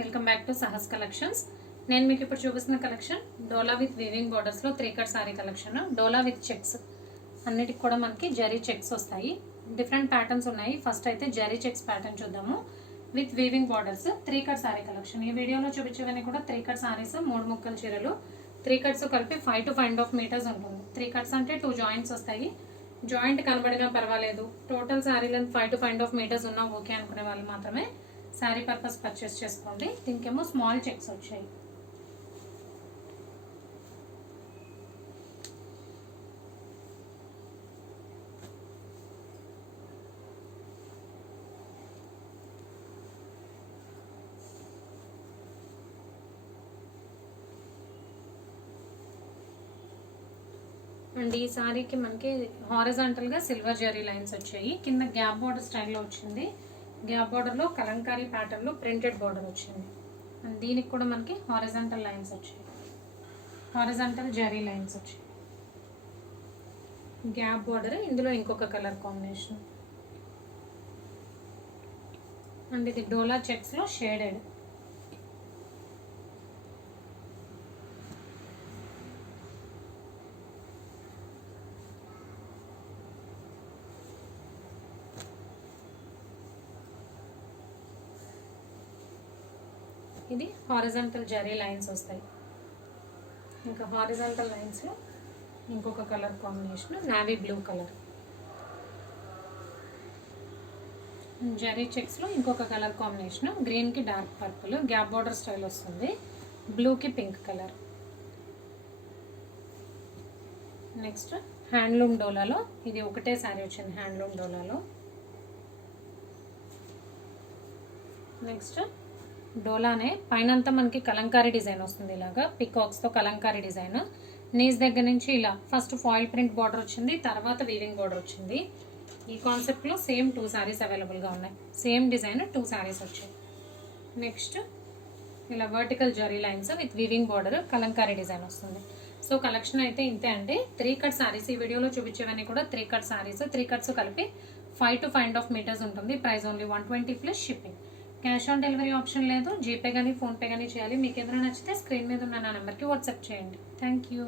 Welcome back to Sahas collections. నేను మీకు ఇప్పుడు చూపిస్తున్న collection dola with weaving borders లో 3 cut sorry collection. Dola with checks, అన్నిటికి కూడా మనకి జరీ చెక్స్ వస్తాయి. డిఫరెంట్ ప్యాటర్న్స్ ఉన్నాయి. ఫస్ట్ అయితే జరీ చెక్స్ ప్యాటర్న్ చూద్దాము. With weaving borders 3 cut sorry collection. ఈ వీడియోలో చూపించేవన్నీ కూడా 3 కట్ సారీస్, 3 ముక్కల చీరలు. 3 కట్స్ కలిపి 5 to 5.5 meters ఉంటుంది. 3 కట్స్ అంటే 2 జాయింట్స్ వస్తాయి. జాయింట్ కనబడినా పర్వాలేదు, total sari length 5 to 5.5 meters ఉన్నా ఓకే అనుకునే వాళ్ళు మాత్రమే శారీ పర్పస్ పర్చేస్ చేసుకోండి. దీనికేమో స్మాల్ చెక్స్ వచ్చాయి. అండ్ ఈ సారీకి మనకి హారిజాంటల్ గా సిల్వర్ జరీ లైన్స్ వచ్చాయి. కింద గ్యాప్ బార్డర్ స్టైల్లో వచ్చింది. గ్యాప్ బార్డర్ లో కలంకారీ ప్యాటర్న్ లో ప్రింటెడ్ బార్డర్ వచ్చింది. అండ్ దీనికి కూడా మనకి హారిజాంటల్ లైన్స్ వచ్చాయి, హారిజాంటల్ జరీ లైన్స్ వచ్చాయి. గ్యాప్ బార్డర్, ఇందులో ఇంకొక కలర్ కాంబినేషన్. అండ్ ఇది డోలా చెక్స్ లో షేడెడ్. ఇది హారిజాంటల్ జరీ లైన్స్ వస్తాయి. ఇంకా హారిజాంటల్ లైన్స్లో ఇంకొక colour combination, navy blue colour. Zari చెక్స్లో ఇంకొక కలర్ కాంబినేషన్, గ్రీన్కి dark purple, gap border style వస్తుంది. బ్లూకి పింక్ కలర్. నెక్స్ట్ హ్యాండ్లూమ్ డోలాలో ఇది ఒకటే శారీ వచ్చింది. హ్యాండ్లూమ్ డోలాలో నెక్స్ట్ డోలానే పైనంతా మనకి కలంకారీ డిజైన్ వస్తుంది. ఇలాగా పికాక్స్తో కలంకారీ డిజైన్. నీస్ దగ్గర నుంచి ఇలా ఫస్ట్ ఫాయిల్ ప్రింట్ బార్డర్ వచ్చింది, తర్వాత వీవింగ్ బార్డర్ వచ్చింది. ఈ కాన్సెప్ట్లో సేమ్ 2 సారీస్ అవైలబుల్గా ఉన్నాయి. సేమ్ డిజైన్ 2 సారీస్ వచ్చాయి. నెక్స్ట్ ఇలా vertical zari lines with weaving border, Kalamkari design వస్తుంది. సో కలెక్షన్ అయితే ఇంతే అండి. 3 కట్ సారీస్. ఈ వీడియోలో చూపించేవన్నీ కూడా 3 కట్ సారీస్. 3 కట్స్ కలిపి 5 to 5.5 meters ఉంటుంది. Price only 120 plus shipping. Cash on delivery option లేదు. జీపే కానీ ఫోన్పే కానీ చేయాలి. మీకు ఏదైనా నచ్చితే స్క్రీన్ మీద ఉన్న నా నెంబర్కి వాట్సాప్ చేయండి. Thank you.